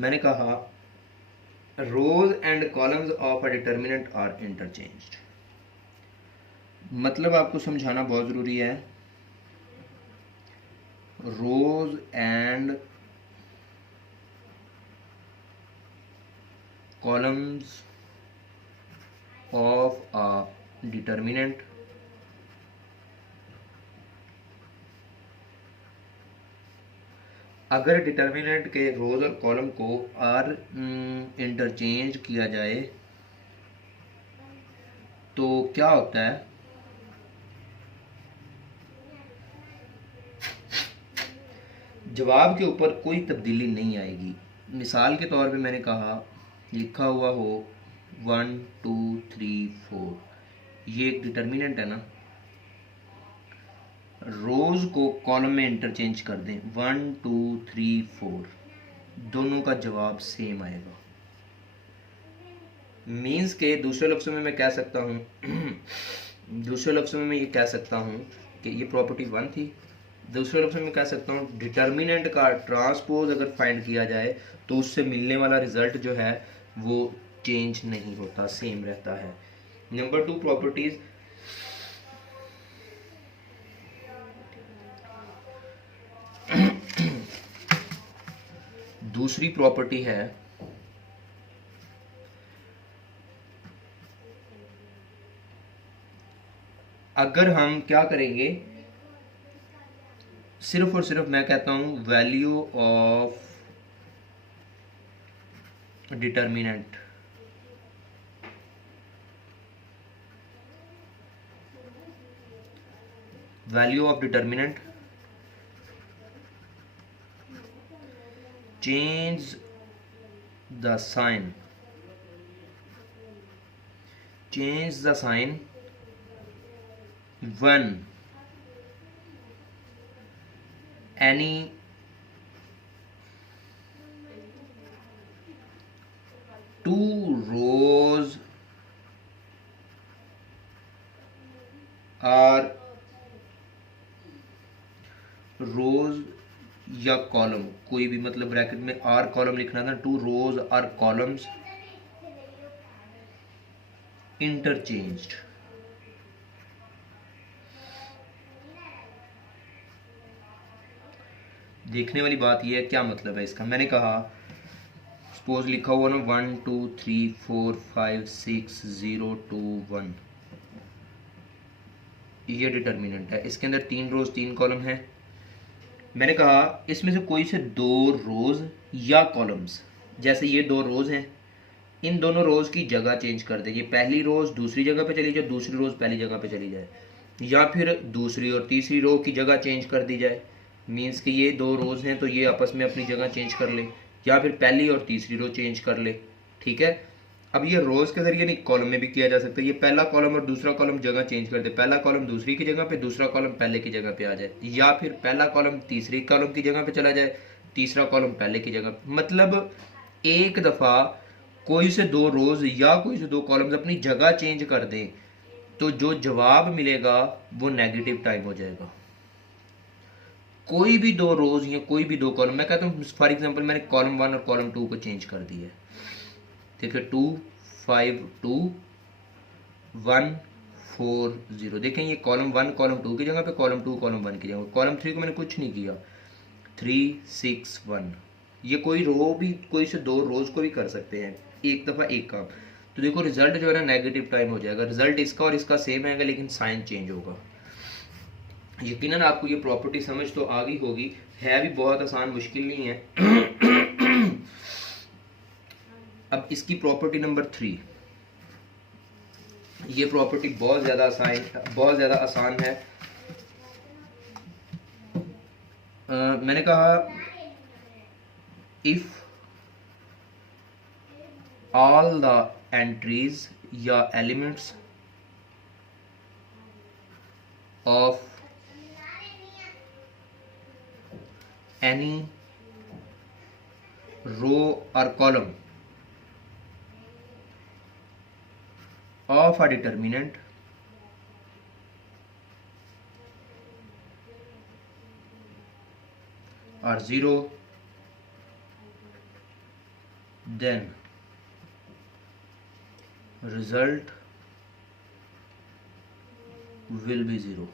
मैंने कहा rows and columns of a determinant are interchanged, मतलब आपको समझाना बहुत ज़रूरी है। Rows and columns of a determinant अगर डिटर्मिनेंट के रोज और कॉलम को आर इंटरचेंज किया जाए तो क्या होता है, जवाब के ऊपर कोई तब्दीली नहीं आएगी। मिसाल के तौर पे मैंने कहा लिखा हुआ हो 1 2 3 4, ये एक डिटर्मिनेंट है ना, रोज को कॉलम में इंटरचेंज कर दें 1 2 3 4, दोनों का जवाब सेम आएगा। मीन्स के दूसरे लफ्ज़ों में मैं कह सकता हूँ दूसरे लफ्ज़ों में मैं ये कह सकता हूँ कि ये प्रॉपर्टी 1 थी। दूसरे लफ्ज़ों में कह सकता हूँ डिटर्मिनेंट का ट्रांसपोज अगर फाइंड किया जाए तो उससे मिलने वाला रिजल्ट जो है वो चेंज नहीं होता, सेम रहता है। नंबर 2 प्रॉपर्टीज, दूसरी प्रॉपर्टी है अगर हम क्या करेंगे, सिर्फ और सिर्फ मैं कहता हूं value of determinant, value of determinant change the sign, change the sign when any two rows are rows या कॉलम, कोई भी मतलब ब्रैकेट में आर कॉलम लिखना था, two rows or columns interchanged. देखने वाली बात यह है क्या मतलब है इसका। मैंने कहा सपोज लिखा हुआ ना 1 2 3 4 5 6 0 2 1, ये डिटर्मिनेंट है, इसके अंदर 3 रोज 3 कॉलम है। मैंने कहा इसमें से कोई से 2 रोज या कॉलम्स, जैसे ये 2 रोज हैं, इन दोनों रोज की जगह चेंज कर दे, ये पहली रोज दूसरी जगह पे चली जाए, दूसरी रोज पहली जगह पे चली जाए, या फिर दूसरी और तीसरी रो की जगह चेंज कर दी जाए। मीन्स कि ये 2 रोज हैं तो ये आपस में अपनी जगह चेंज कर ले, या फिर पहली और तीसरी रो चेंज कर ले। ठीक है, अब ये रोज के जरिए नहीं, कॉलम में भी किया जा सकता है। ये पहला कॉलम और दूसरा कॉलम जगह चेंज कर दे, पहला कॉलम दूसरी की जगह पे, दूसरा कॉलम पहले की जगह पे आ जाए, या फिर पहला कॉलम तीसरी कॉलम की जगह पे चला जाए, तीसरा कॉलम पहले की जगह। मतलब एक दफा कोई से 2 रोज या कोई से 2 कॉलम्स अपनी जगह चेंज कर दें तो जो जवाब मिलेगा वो नेगेटिव टाइम हो जाएगा। कोई भी 2 रोज या कोई भी 2 कॉलम, मैं कहता हूँ फॉर एग्जांपल मैंने कॉलम 1 और कॉलम 2 को चेंज कर दिया है, देखिए 2 5 2 1 4 0, देखें ये कॉलम 1 कॉलम 2 की जगह पे, कॉलम 2 कॉलम 1 की जगह, कॉलम 3 को मैंने कुछ नहीं किया, 3 6 1। ये कोई रो भी, कोई से 2 रोज को भी कर सकते हैं एक दफा एक काम। तो देखो रिजल्ट जो है ना नेगेटिव टाइम हो जाएगा, रिजल्ट इसका और इसका सेम आएगा लेकिन साइन चेंज होगा। यकीनन आपको ये प्रॉपर्टी समझ तो आ गई होगी, है भी बहुत आसान, मुश्किल नहीं है। अब इसकी प्रॉपर्टी नंबर 3, ये प्रॉपर्टी बहुत ज़्यादा आसान है। मैंने कहा इफ ऑल द एंट्रीज या elements of any row or column of a determinant are 0, then result will be 0।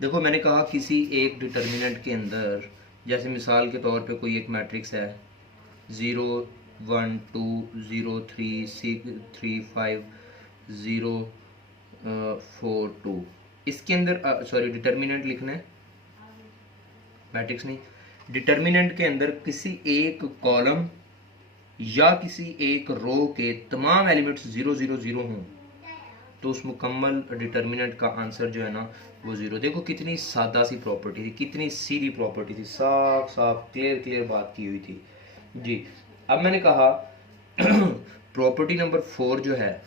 देखो मैंने कहा किसी एक डिटर्मिनेंट के अंदर, जैसे मिसाल के तौर पे कोई एक मैट्रिक्स है 012036504 इसके अंदर सॉरी डिटर्मिनेंट लिखना है, मैट्रिक्स नहीं, डिटर्मिनेंट के अंदर किसी एक कॉलम या किसी एक रो के तमाम एलिमेंट्स 000 हों तो उस मुकम्मल डिटर्मिनेंट का आंसर जो है ना वो 0। देखो कितनी सादा सी प्रॉपर्टी थी, कितनी सीधी प्रॉपर्टी थी, साफ साफ क्लियर बात की हुई थी जी। अब मैंने कहा प्रॉपर्टी नंबर 4 जो है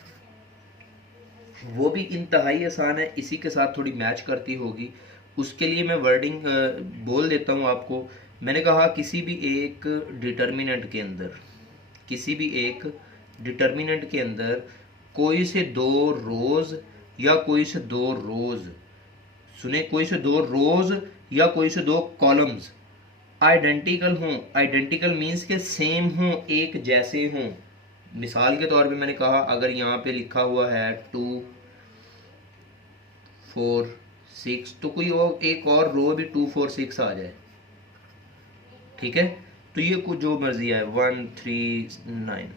वो भी इंतहाई आसान है, इसी के साथ थोड़ी मैच करती होगी। उसके लिए मैं वर्डिंग बोल देता हूँ आपको। मैंने कहा किसी भी एक डिटर्मिनेंट के अंदर कोई से दो रोज या कोई से दो रोज, सुने, कोई से दो रोज या कोई से दो कॉलम्स आइडेंटिकल हों। आइडेंटिकल मीन्स के सेम हों, एक जैसे हों। मिसाल के तौर पे मैंने कहा अगर यहाँ पे लिखा हुआ है 2 4 6 तो कोई और एक और रो भी 2 4 6 आ जाए, ठीक है, तो ये कुछ जो मर्जी है 1 3 9,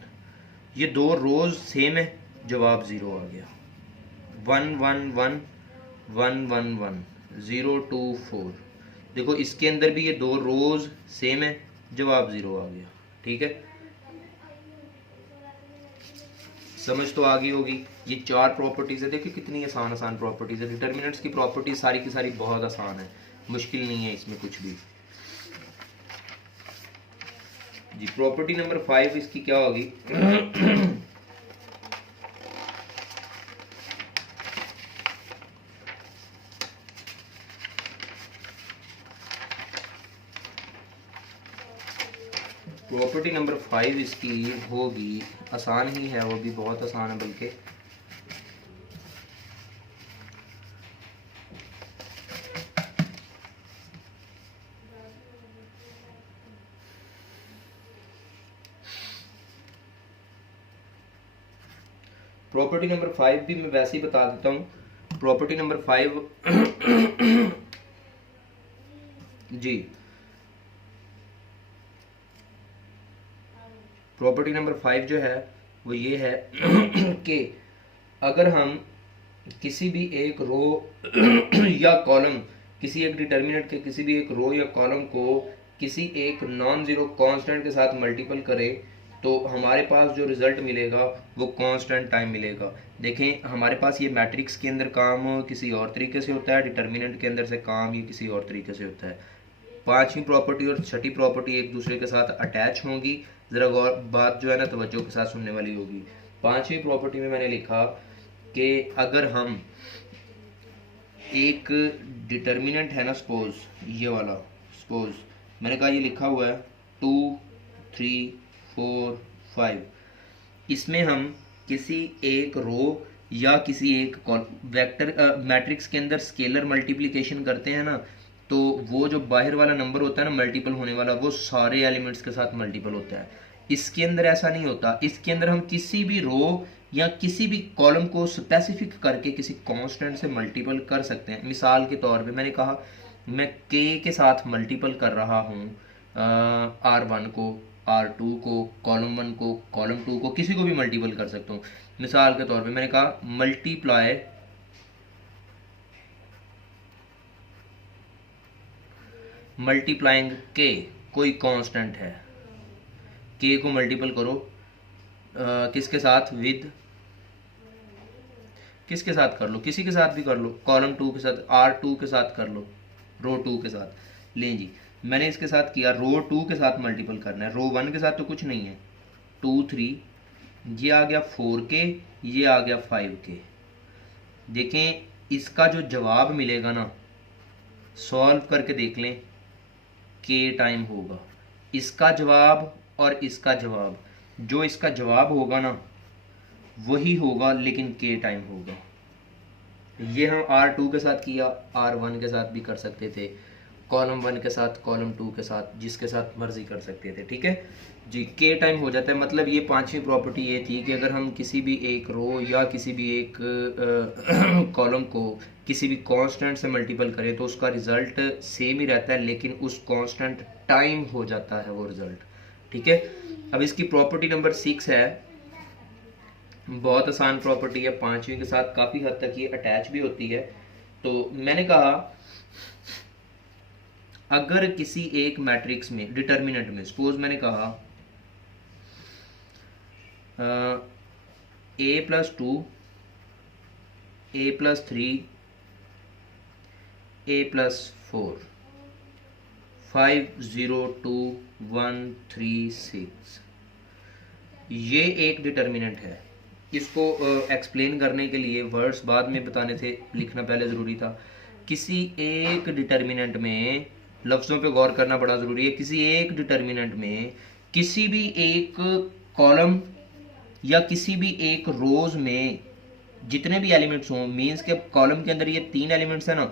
ये दो रोज सेम है, जवाब 0 आ गया। 1 1 1 1 1 1 0 2 4, देखो इसके अंदर भी ये दो रोज सेम है, जवाब 0 आ गया, ठीक है। समझ तो आ गई होगी। ये 4 प्रॉपर्टीज है, देखिए कितनी आसान प्रॉपर्टीज है। डिटर्मिनेंट्स की प्रॉपर्टीज सारी की सारी बहुत आसान है, मुश्किल नहीं है इसमें कुछ भी जी। प्रॉपर्टी नंबर 5 इसकी क्या होगी? प्रॉपर्टी नंबर 5 इसकी होगी, आसान ही है, वो भी बहुत आसान है बल्कि। प्रॉपर्टी नंबर 5 भी मैं वैसे ही बता देता हूँ। प्रॉपर्टी नंबर 5 जी, प्रॉपर्टी नंबर 5 जो है वो ये है कि अगर हम किसी भी एक रो या कॉलम, किसी एक डिटर्मिनेंट के किसी भी एक रो या कॉलम को किसी एक नॉन जीरो कांस्टेंट के साथ मल्टीपल करें तो हमारे पास जो रिजल्ट मिलेगा वो कांस्टेंट टाइम मिलेगा। देखें हमारे पास ये मैट्रिक्स के अंदर काम किसी और तरीके से होता है, डिटर्मिनेंट के अंदर से काम ये किसी और तरीके से होता है। 5वीं प्रॉपर्टी और 6ठी प्रॉपर्टी एक दूसरे के साथ अटैच होंगी। ज़रा गौर बात जो है ना तवज्जो के साथ सुनने वाली होगी। 5वीं प्रॉपर्टी में मैंने लिखा कि अगर हम एक डिटर्मिनेंट है ना, सपोज ये वाला, सपोज मैंने कहा ये लिखा हुआ है 2 3 4 5, इसमें हम किसी एक रो या किसी एक वेक्टर मैट्रिक्स के अंदर स्केलर मल्टीप्लिकेशन करते हैं ना, तो वो जो बाहर वाला नंबर होता है ना मल्टीपल होने वाला, वो सारे एलिमेंट्स के साथ मल्टीपल होता है। इसके अंदर ऐसा नहीं होता। इसके अंदर हम किसी भी रो या किसी भी कॉलम को स्पेसिफिक करके किसी कांस्टेंट से मल्टीपल कर सकते हैं। मिसाल के तौर पे मैंने कहा मैं k के साथ मल्टीपल कर रहा हूँ R1 को, R2 को, कॉलम 1 को, कॉलम 2 को, किसी को भी मल्टीपल कर सकता हूँ। मिसाल के तौर पे मैंने कहा मल्टीप्लाइंग k, कोई कांस्टेंट है, k को मल्टीपल करो किसके साथ, विद, किसके साथ कर लो, किसी के साथ भी कर लो, कॉलम 2 के साथ, R2 के साथ कर लो, रो 2 के साथ। लें जी, मैंने इसके साथ किया, रो 2 के साथ मल्टीपल करना है, रो 1 के साथ तो कुछ नहीं है, 2 3, ये आ गया 4k, ये आ गया 5k। देखें इसका जो जवाब मिलेगा ना, सॉल्व करके देख लें, k टाइम होगा इसका जवाब और इसका जवाब, जो इसका जवाब होगा ना वही होगा लेकिन k टाइम होगा। ये हम R2 के साथ किया, R1 के साथ भी कर सकते थे, कॉलम 1 के साथ, कॉलम 2 के साथ, जिसके साथ मर्जी कर सकते थे, ठीक है जी। k टाइम हो जाता है। मतलब ये 5वीं प्रॉपर्टी ये थी कि अगर हम किसी भी एक रो या किसी भी एक कॉलम को किसी भी कांस्टेंट से मल्टीपल करें तो उसका रिजल्ट सेम ही रहता है, लेकिन उस कांस्टेंट टाइम हो जाता है वो रिजल्ट, ठीक है। अब इसकी प्रॉपर्टी नंबर 6 है, बहुत आसान प्रॉपर्टी है, पांचवी के साथ काफ़ी हद तक ये अटैच भी होती है। तो मैंने कहा अगर किसी एक मैट्रिक्स में डिटर्मिनेंट में, सपोज मैंने कहा a+2 a+3 a+4 5 0 2 1 3 6, ये एक डिटर्मिनेंट है। इसको एक्सप्लेन करने के लिए वर्ड्स बाद में बताने थे, लिखना पहले ज़रूरी था। किसी एक डिटर्मिनेंट में, लफ्ज़ों पे गौर करना बड़ा ज़रूरी है, किसी एक डिटर्मिनेंट में किसी भी एक कॉलम या किसी भी एक रोज़ में जितने भी एलिमेंट्स हों, मीन्स के कॉलम के अंदर ये 3 एलिमेंट्स हैं ना,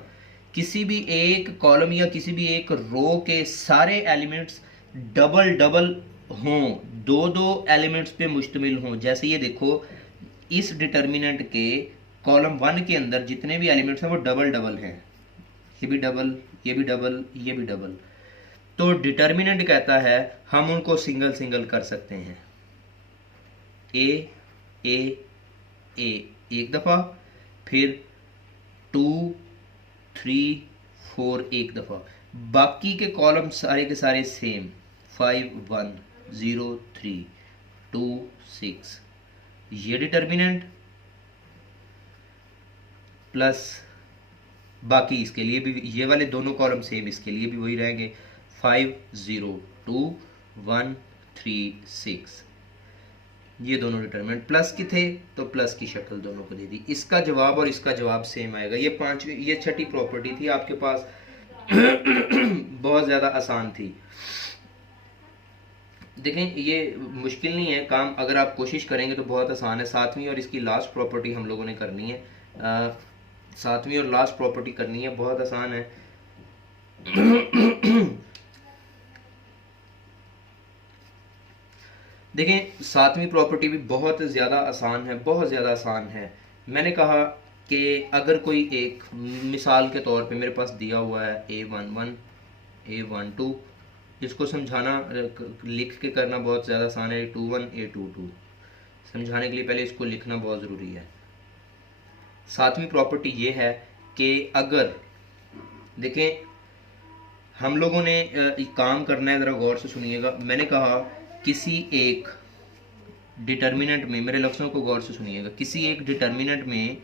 किसी भी एक कॉलम या किसी भी एक रो के सारे एलिमेंट्स डबल डबल हों, दो दो एलिमेंट्स पे मुश्तमिल हों। जैसे ये देखो, इस डिटर्मिनेंट के कॉलम 1 के अंदर जितने भी एलिमेंट्स हैं वो डबल डबल हैं, ये भी डबल, ये भी डबल, ये भी डबल। तो डिटर्मिनेंट कहता है हम उनको सिंगल सिंगल कर सकते हैं। ए ए ए एक दफ़ा, फिर 2 3 4 एक दफ़ा, बाकी के कॉलम सारे के सारे सेम, 5 1 0 3 2 6, ये डिटर्मिनेंट प्लस बाकी इसके लिए भी ये वाले दोनों कॉलम सेम, इसके लिए भी वही रहेंगे, 5 0 2 1 3 6, ये दोनों डिटरमिनेंट प्लस के थे तो प्लस की शक्ल दोनों को दे दी। इसका जवाब और इसका जवाब सेम आएगा। ये पांचवी, ये छठी प्रॉपर्टी थी आपके पास बहुत ज़्यादा आसान थी। देखें ये मुश्किल नहीं है काम, अगर आप कोशिश करेंगे तो बहुत आसान है। सातवीं और इसकी लास्ट प्रॉपर्टी हम लोगों ने करनी है, सातवीं और लास्ट प्रॉपर्टी करनी है, बहुत आसान है। देखें सातवीं प्रॉपर्टी भी बहुत ज़्यादा आसान है, बहुत ज़्यादा आसान है। मैंने कहा कि अगर कोई एक मिसाल के तौर पे मेरे पास दिया हुआ है a11 a12, इसको समझाना लिख के करना बहुत ज़्यादा आसान है, a21 a22, समझाने के लिए पहले इसको लिखना बहुत ज़रूरी है। सातवीं प्रॉपर्टी ये है कि अगर देखें हम लोगों ने काम करना है, ज़रा गौर से सुनिएगा। मैंने कहा किसी एक डिटर्मिनेंट में, मेरे लफ्ज़ों को गौर से सुनिएगा, किसी एक डिटर्मिनेंट में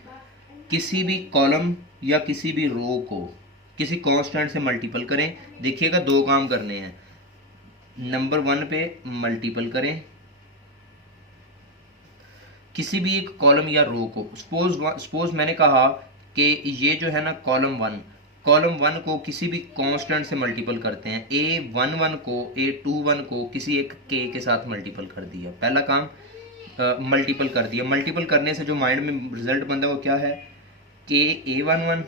किसी भी कॉलम या किसी भी रो को किसी कांस्टेंट से मल्टीपल करें। देखिएगा दो काम करने हैं, नंबर 1 पे मल्टीपल करें किसी भी एक कॉलम या रो को। सपोज मैंने कहा कि ये जो है ना कॉलम 1 को किसी भी कांस्टेंट से मल्टीपल करते हैं। a11 को a21 को किसी एक k के साथ मल्टीपल कर दिया, पहला काम मल्टीपल कर दिया। मल्टीपल करने से जो माइंड में रिजल्ट बनता है वो क्या है, k a11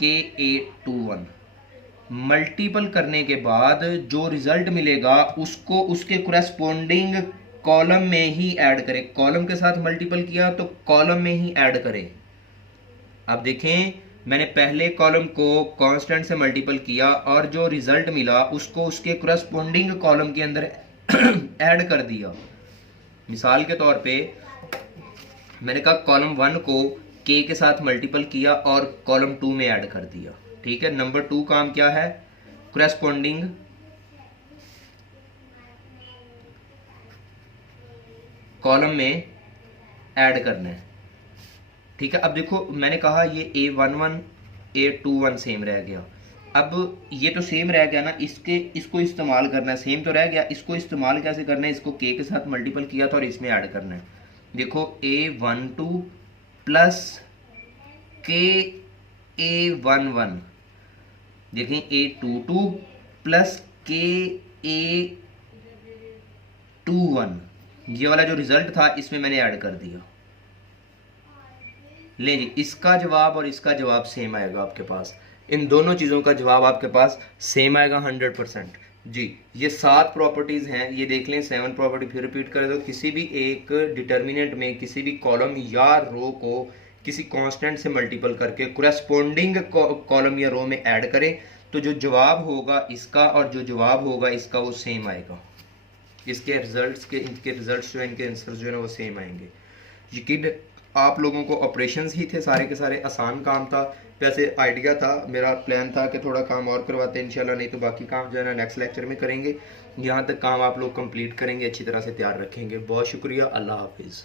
k a21। Multiple करने के बाद जो रिजल्ट मिलेगा उसको उसके कोरेस्पोंडिंग कॉलम में ही ऐड करें। कॉलम के साथ मल्टीपल किया तो कॉलम में ही ऐड करें। अब देखें मैंने पहले कॉलम को कांस्टेंट से मल्टीपल किया और जो रिजल्ट मिला उसको उसके कोरेस्पोंडिंग कॉलम के अंदर ऐड कर दिया। मिसाल के तौर पे मैंने कहा कॉलम 1 को k के साथ मल्टीपल किया और कॉलम 2 में ऐड कर दिया, ठीक है। नंबर 2 काम क्या है, कोरेस्पोंडिंग कॉलम में ऐड करना है, ठीक है। अब देखो मैंने कहा ये a11 a21 सेम रह गया। अब ये तो सेम रह गया ना, इसको इस्तेमाल करना है, सेम तो रह गया, इसको इस्तेमाल कैसे करना है, इसको k के साथ मल्टीपल किया था और इसमें ऐड करना है। देखो a12 प्लस k a11, देखें a22 प्लस k a21, ये वाला जो रिजल्ट था इसमें मैंने ऐड कर दिया। ले जी, इसका जवाब और इसका जवाब सेम आएगा आपके पास, इन दोनों चीज़ों का जवाब आपके पास सेम आएगा 100%। जी ये 7 प्रॉपर्टीज़ हैं, ये देख लें। 7 प्रॉपर्टी फिर रिपीट कर दो, किसी भी एक डिटर्मिनेंट में किसी भी कॉलम या रो को किसी कांस्टेंट से मल्टीपल करके कोरेस्पोंडिंग कॉलम या रो में ऐड करें तो जो जवाब होगा इसका और जो जवाब होगा इसका वो सेम आएगा। इनके रिजल्ट्स जो है, इनके आंसर जो है ना वो सेम आएंगे। यकीन आप लोगों को ऑपरेशंस ही थे सारे के सारे, आसान काम था। वैसे आइडिया था, मेरा प्लान था कि थोड़ा काम और करवाते हैं इंशाल्लाह, नहीं तो बाकी काम जो है ना नेक्स्ट लेक्चर में करेंगे। यहाँ तक काम आप लोग कंप्लीट करेंगे, अच्छी तरह से तैयार रखेंगे। बहुत शुक्रिया, अल्लाह हाफिज़।